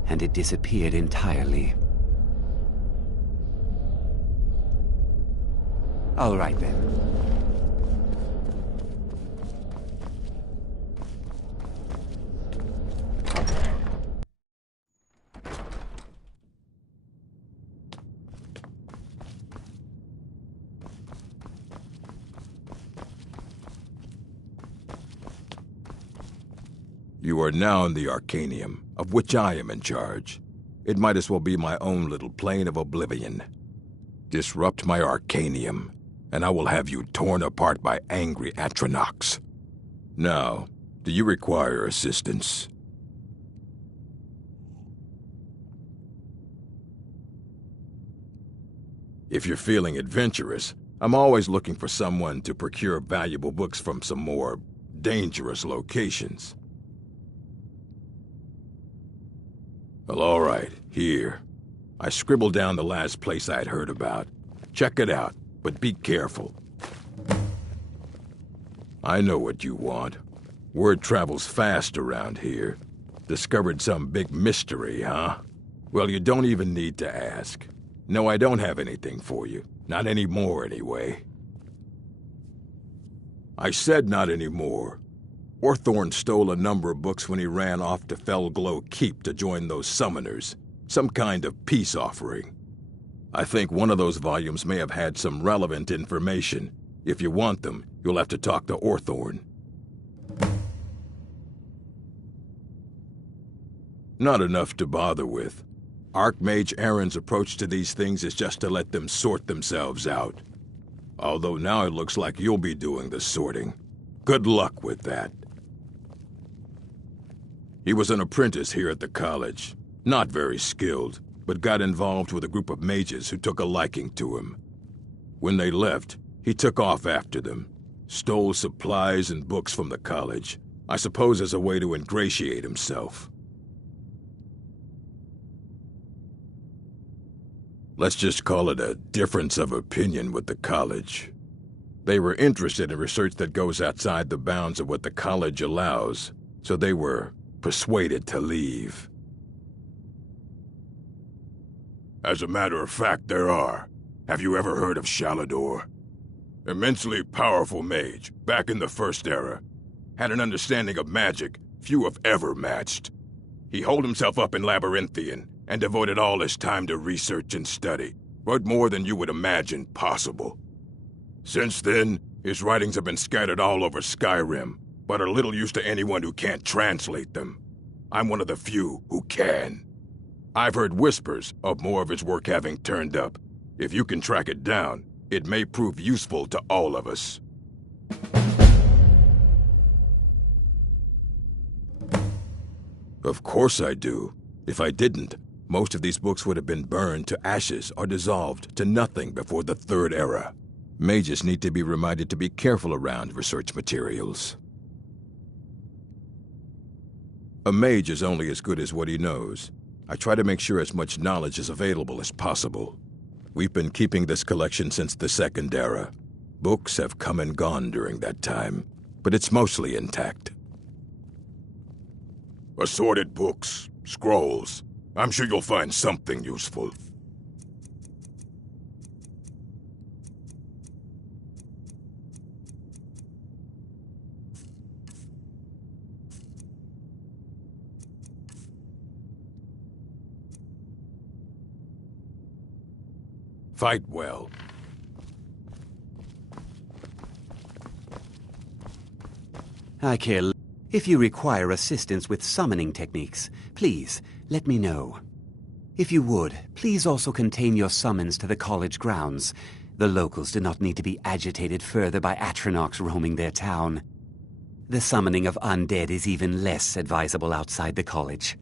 and it disappeared entirely. All right then. You are now in the Arcanium, of which I am in charge. It might as well be my own little plane of oblivion. Disrupt my Arcanium, and I will have you torn apart by angry Atronachs. Now, do you require assistance? If you're feeling adventurous, I'm always looking for someone to procure valuable books from some more dangerous locations. Well, all right, here. I scribbled down the last place I had heard about. Check it out, but be careful. I know what you want. Word travels fast around here. Discovered some big mystery, huh? Well, you don't even need to ask. No, I don't have anything for you. Not anymore, anyway. I said not anymore. Orthorn stole a number of books when he ran off to Felglow Keep to join those summoners. Some kind of peace offering. I think one of those volumes may have had some relevant information. If you want them, you'll have to talk to Orthorn. Not enough to bother with. Archmage Aaron's approach to these things is just to let them sort themselves out. Although now it looks like you'll be doing the sorting. Good luck with that. He was an apprentice here at the college. Not very skilled, but got involved with a group of mages who took a liking to him. When they left, he took off after them. Stole supplies and books from the college. I suppose as a way to ingratiate himself. Let's just call it a difference of opinion with the college. They were interested in research that goes outside the bounds of what the college allows, so they were persuaded to leave. As a matter of fact, there are. Have you ever heard of Shalador? Immensely powerful mage, back in the First Era. Had an understanding of magic few have ever matched. He holed himself up in Labyrinthian and devoted all his time to research and study, wrote more than you would imagine possible. Since then, his writings have been scattered all over Skyrim, but are little use to anyone who can't translate them. I'm one of the few who can. I've heard whispers of more of his work having turned up. If you can track it down, it may prove useful to all of us. Of course I do. If I didn't, most of these books would have been burned to ashes or dissolved to nothing before the Third Era. Mages need to be reminded to be careful around research materials. A mage is only as good as what he knows. I try to make sure as much knowledge is available as possible. We've been keeping this collection since the Second Era. Books have come and gone during that time, but it's mostly intact. Assorted books, scrolls. I'm sure you'll find something useful. Fight well. I care. If you require assistance with summoning techniques, please let me know. If you would, please also contain your summons to the college grounds. The locals do not need to be agitated further by Atronachs roaming their town. The summoning of undead is even less advisable outside the college.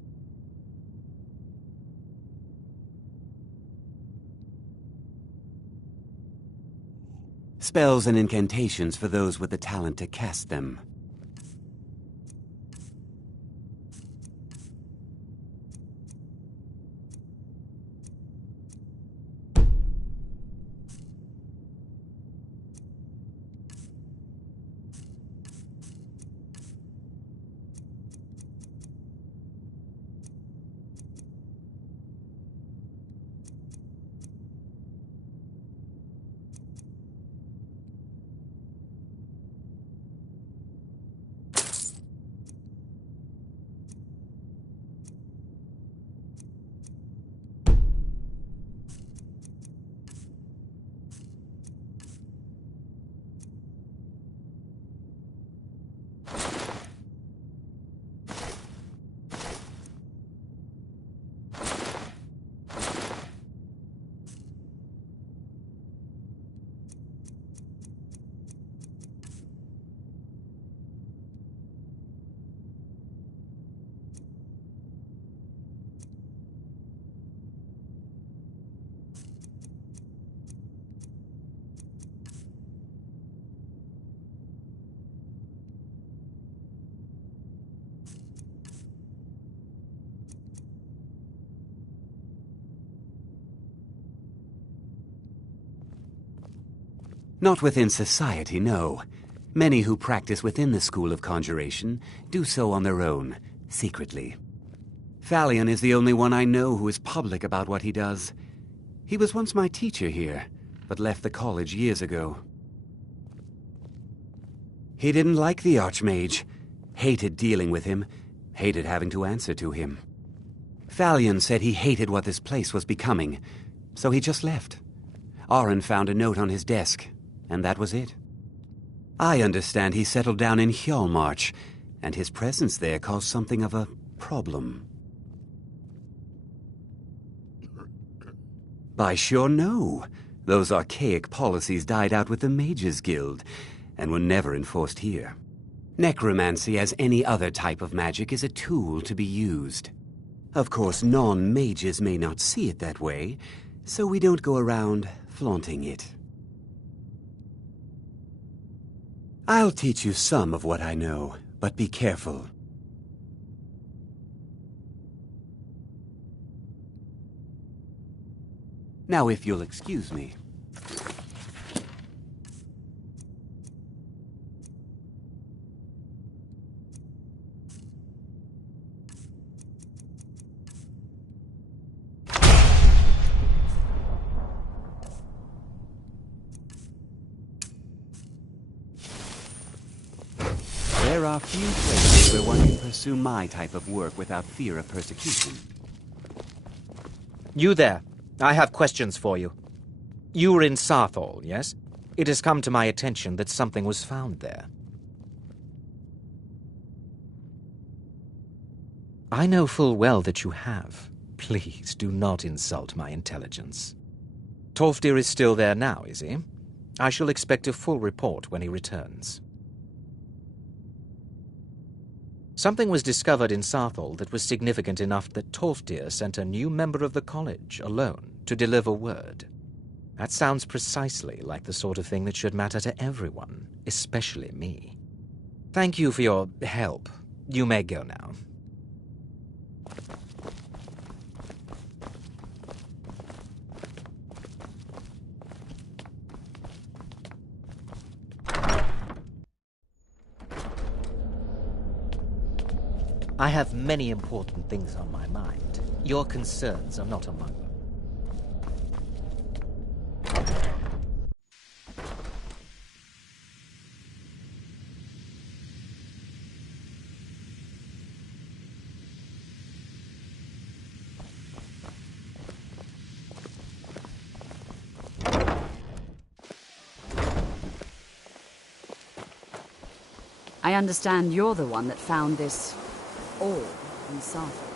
Spells and incantations for those with the talent to cast them. Not within society, no. Many who practice within the School of Conjuration do so on their own, secretly. Phalion is the only one I know who is public about what he does. He was once my teacher here, but left the college years ago. He didn't like the Archmage, hated dealing with him, hated having to answer to him. Phalion said he hated what this place was becoming, so he just left. Aron found a note on his desk, and that was it. I understand he settled down in Hjalmarch, and his presence there caused something of a problem. By sure no. Those archaic policies died out with the Mages Guild, and were never enforced here. Necromancy, as any other type of magic, is a tool to be used. Of course, non-mages may not see it that way, so we don't go around flaunting it. I'll teach you some of what I know, but be careful. Now, if you'll excuse me. There are few places where one can pursue my type of work without fear of persecution. You there. I have questions for you. You were in Sarthal, yes? It has come to my attention that something was found there. I know full well that you have. Please do not insult my intelligence. Tolfdir is still there now, is he? I shall expect a full report when he returns. Something was discovered in Sarthal that was significant enough that Tolfdir sent a new member of the college, alone, to deliver word. That sounds precisely like the sort of thing that should matter to everyone, especially me. Thank you for your help. You may go now. I have many important things on my mind. Your concerns are not among them. I understand you're the one that found this orb in Sartha.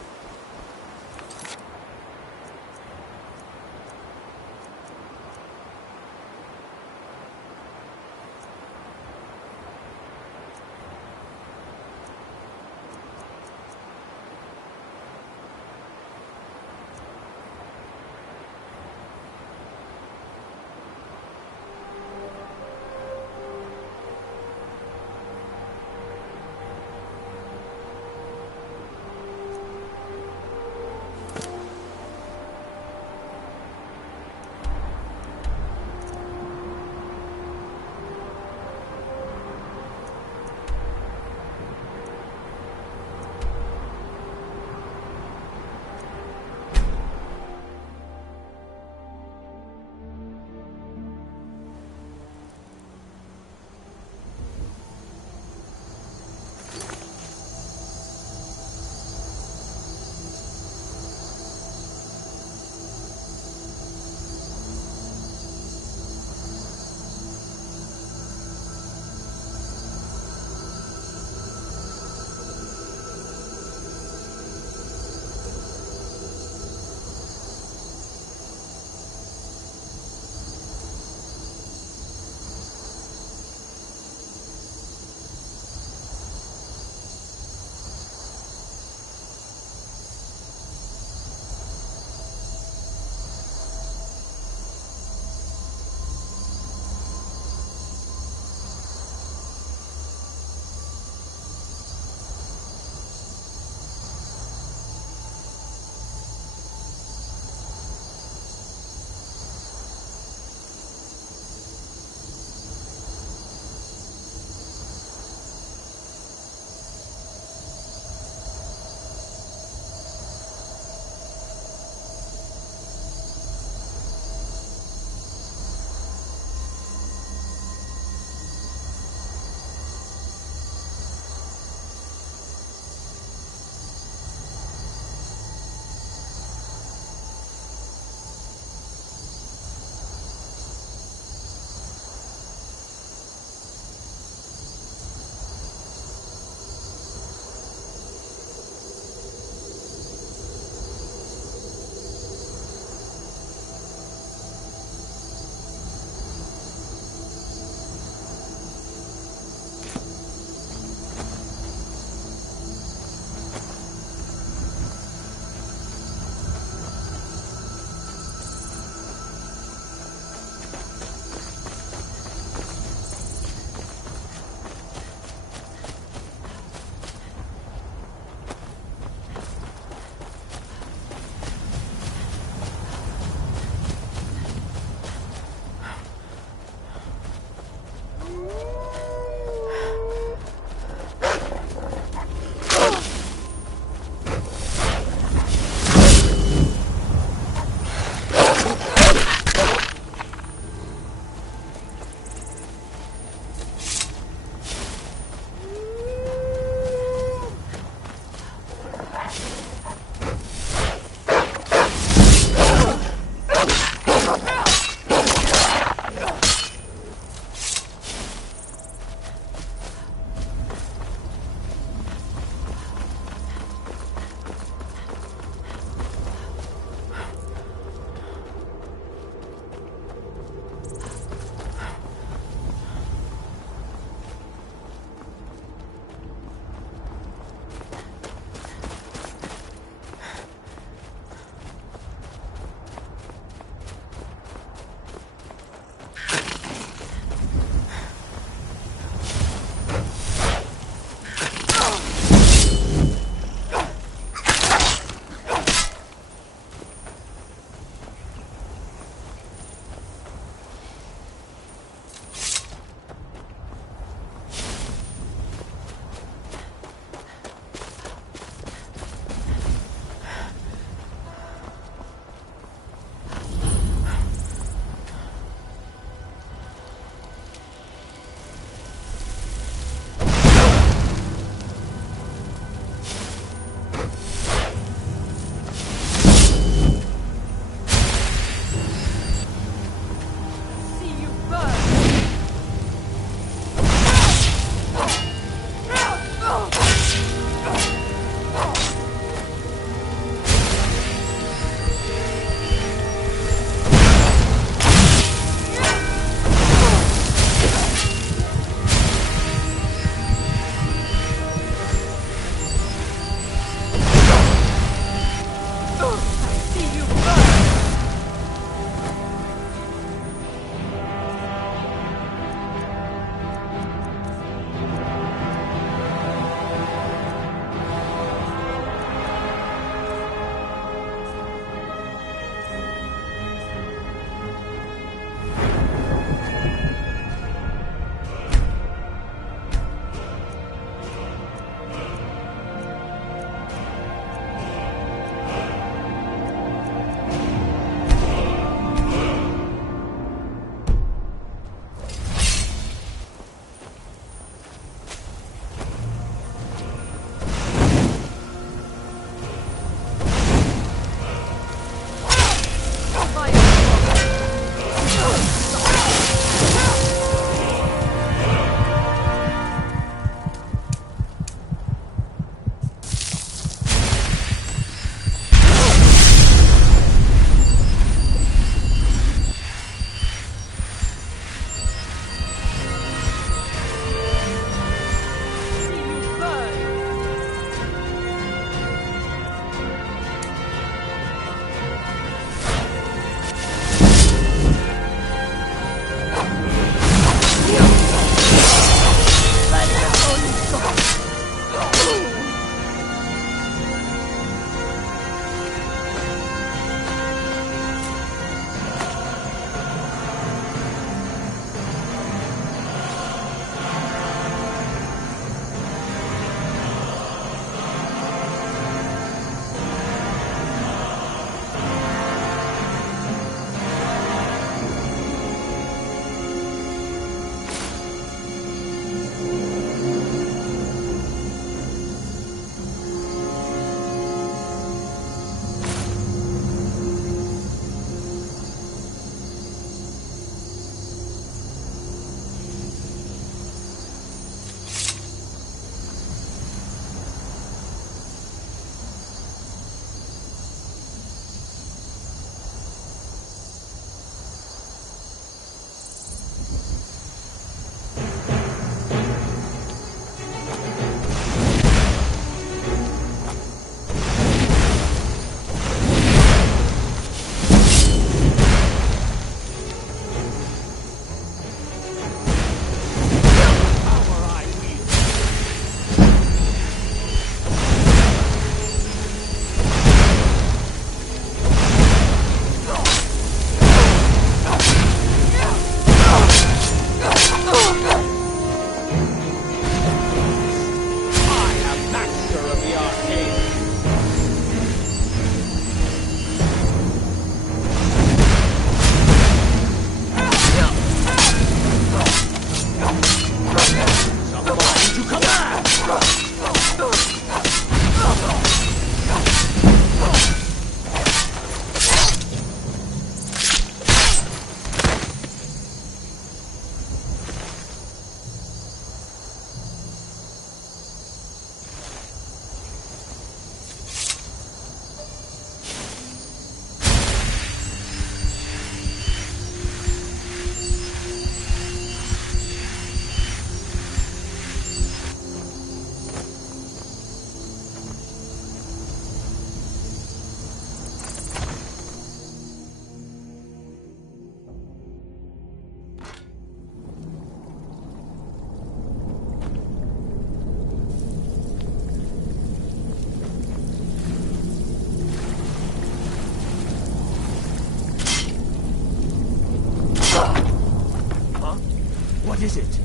is it?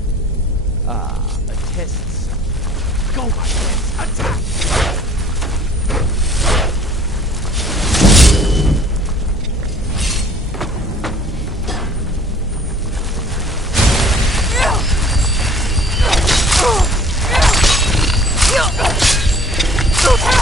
Ah, a test site. Go, my friends, attack! Look out!